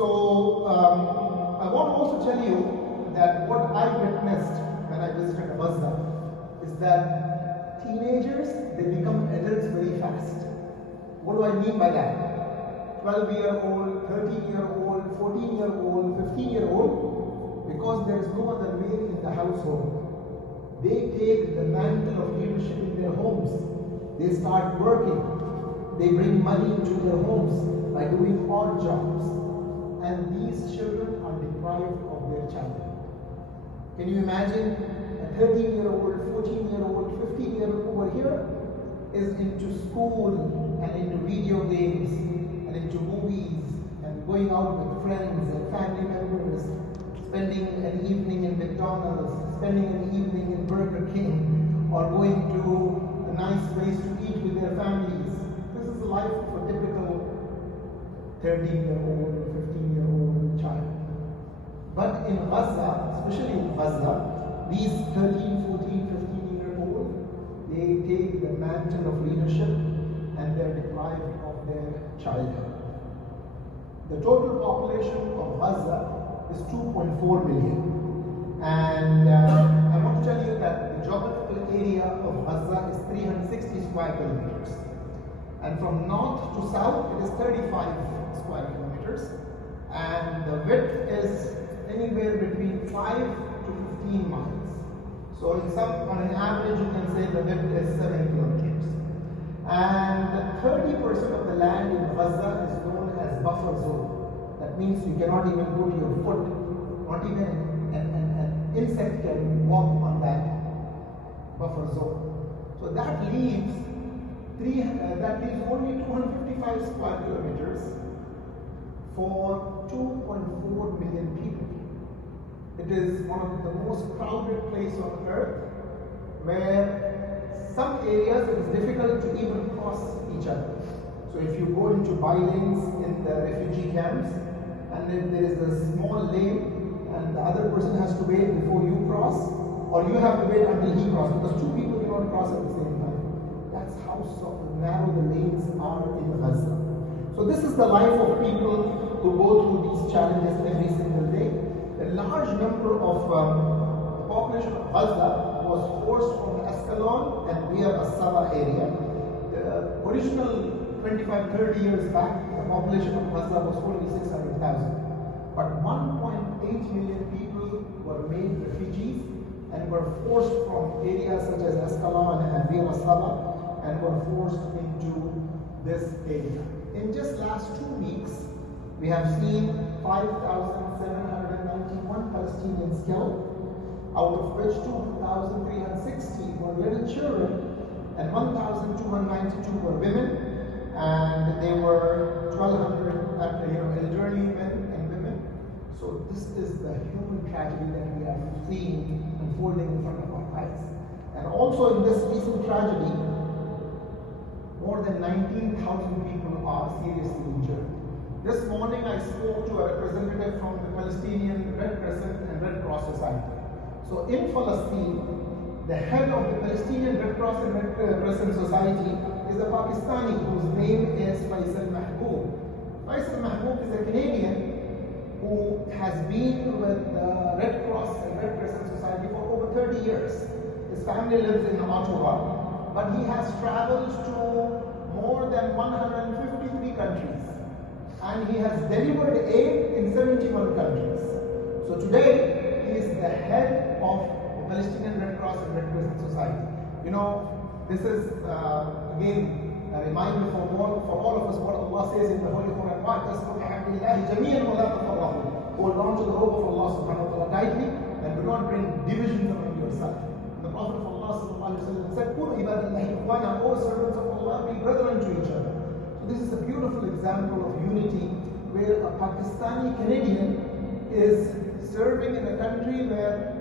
So I want to also tell you that what I witnessed when I visited Gaza is that teenagers, they become adults very fast. What do I mean by that? 12-year-old, 13-year-old, 14-year-old, 15-year-old, because there is no other male in the household. They take the mantle of leadership in their homes. They start working. They bring money into their homes by doing odd jobs. And these children are deprived of their childhood. Can you imagine a 13-year-old, 14-year-old, 15-year-old over here is into school and into video games and into movies and going out with friends and family members, spending an evening in McDonald's, spending an evening in Burger King, or going to a nice place to eat with their families. This is the life of a typical 13-year-old or 15-year-old child. But in Gaza, especially in Gaza, these 13, 14, 15-year-old, they take the mantle of leadership and they're deprived of their childhood. The total population of Gaza is 2.4 million. And I want to tell you that the geographical area of Gaza is 360 square kilometers. And from north to south, it is 35 square kilometers. And the width is anywhere between 5 to 15 miles. So on an average, you can say the width is 7 kilometers. And 30% of the land in Gaza is known as buffer zone. That means you cannot even put your foot, not even an insect can walk on that buffer zone. So that leaves only 255 square kilometers for 2.4 million people. It is one of the most crowded places on earth, where some areas it is difficult to even cross each other. So if you go into by-lanes in the refugee camps, and then there is a small lane, and the other person has to wait before you cross, or you have to wait until he crosses, because two people cannot cross at the same time. That's how narrow the lanes are in Gaza. So this is the life of people who go through these challenges every single day. A large number of the population of Gaza was forced from Ascalon and Deir Saba area. The original 25-30 years back, the population of Gaza was only 600,000. But 1.8 million people were made refugees and were forced from areas such as Ascalon and Deir Saba and were forced into this area. In just last 2 weeks, we have seen 5,791 Palestinians killed, out of which 2,360 were little children and 1,292 were women, and they were 1,200 elderly men and women. So this is the human tragedy that we are seeing unfolding in front of our eyes. And also in this recent tragedy, more than 19,000 people are seriously injured. This morning I spoke to a representative from the Palestinian Red Crescent and Red Cross Society. So in Palestine, the head of the Palestinian Red Cross and Red Crescent Society is a Pakistani whose name is Faisal Mahbub. Faisal Mahbub is a Canadian who has been with the Red Cross and Red Crescent Society for over 30 years. His family lives in Ottawa, but he has traveled to more than 153 countries. And he has delivered aid in 71 countries. So today, he is the head of the Palestinian Red Cross and Red Crescent Society. You know, this is, again, a reminder for all of us what Allah says in the Holy Quran. Hold on to the rope of Allah subhanahu wa ta'ala tightly and do not bring divisions among yourself. The Prophet of Allah said, O servants of Allah, be brethren to each other. This is a beautiful example of unity where a Pakistani Canadian is serving in a country where